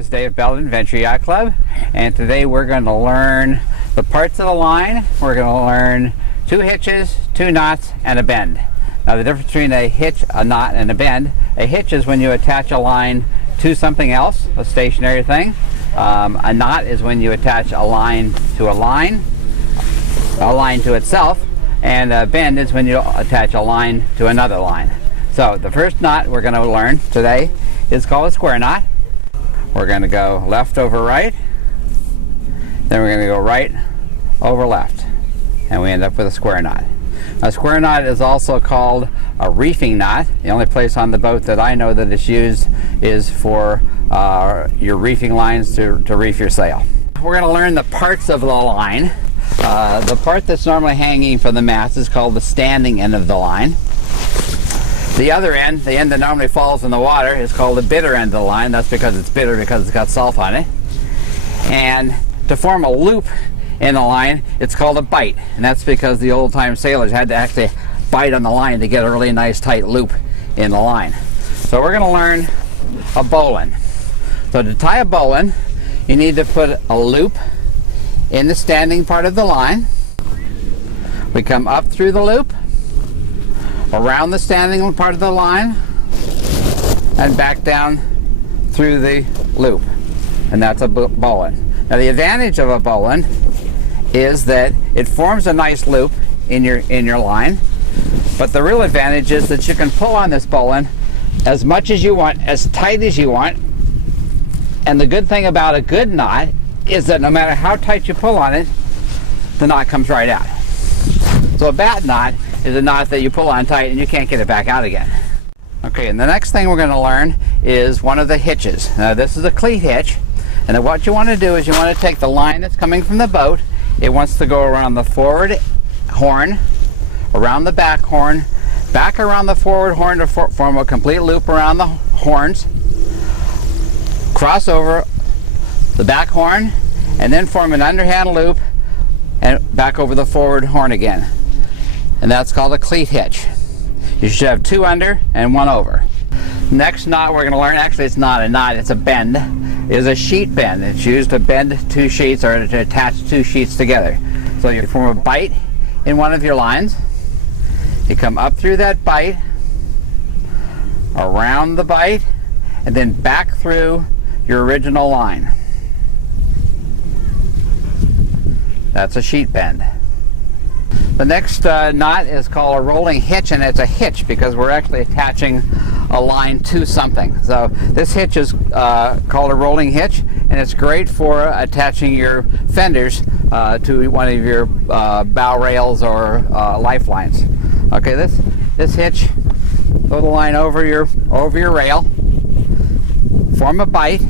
is Dave Bell at Adventure Yacht Club, and today we're going to learn the parts of the line. We're going to learn 2 hitches, 2 knots, and a bend. Now the difference between a hitch, a knot, and a bend: a hitch is when you attach a line to something else, a stationary thing. A knot is when you attach a line to a line to itself, and a bend is when you attach a line to another line. So the first knot we're going to learn today is called a square knot. We're going to go left over right, then we're going to go right over left, and we end up with a square knot. A square knot is also called a reefing knot. The only place on the boat that I know that it's used is for your reefing lines to reef your sail. We're going to learn the parts of the line. The part that's normally hanging from the mast is called the standing end of the line. The other end, the end that normally falls in the water, is called the bitter end of the line. That's because it's bitter, because it's got salt on it. And to form a loop in the line, it's called a bight. And that's because the old-time sailors had to actually bite on the line to get a really nice tight loop in the line. So we're going to learn a bowline. So to tie a bowline, you need to put a loop in the standing part of the line. We come up through the loop, around the standing part of the line, and back down through the loop, and that's a bowline. Now the advantage of a bowline is that it forms a nice loop in your line, but the real advantage is that you can pull on this bowline as much as you want, as tight as you want. And the good thing about a good knot is that no matter how tight you pull on it, the knot comes right out. So a bad knot is a knot that you pull on tight and you can't get it back out again. Okay, and the next thing we're going to learn is one of the hitches. Now this is a cleat hitch, and then what you want to do is you want to take the line that's coming from the boat. It wants to go around the forward horn, around the back horn, back around the forward horn to form a complete loop around the horns, cross over the back horn, and then form an underhand loop and back over the forward horn again. And that's called a cleat hitch. You should have 2 under and 1 over. Next knot we're going to learn, actually it's not a knot, it's a bend, is a sheet bend. It's used to bend 2 sheets or to attach 2 sheets together. So you form a bight in one of your lines. You come up through that bight, around the bight, and then back through your original line. That's a sheet bend. The next knot is called a rolling hitch, and it's a hitch because we're actually attaching a line to something. So this hitch is called a rolling hitch, and it's great for attaching your fenders to one of your bow rails or lifelines. Okay, this hitch, throw the line over your rail, form a bight,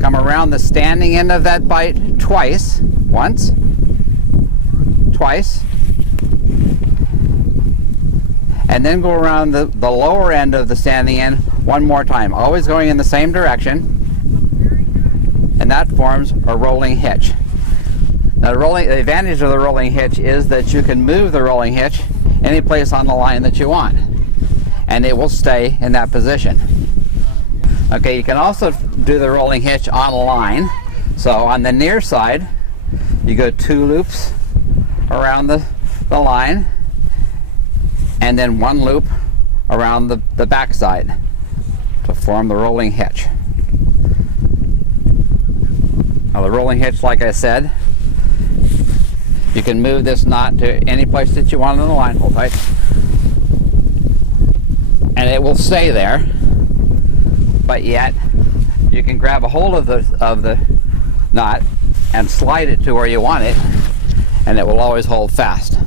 come around the standing end of that bight twice, once, twice, and then go around the lower end of the standing end 1 more time, always going in the same direction, and that forms a rolling hitch. Now the advantage of the rolling hitch is that you can move the rolling hitch any place on the line that you want, and it will stay in that position. Okay, you can also do the rolling hitch on a line. So on the near side, you go 2 loops around the line, and then 1 loop around the back side to form the rolling hitch. Now the rolling hitch, like I said, you can move this knot to any place that you want on the line, hold tight, and it will stay there, but yet you can grab a hold of the knot and slide it to where you want it, and it will always hold fast.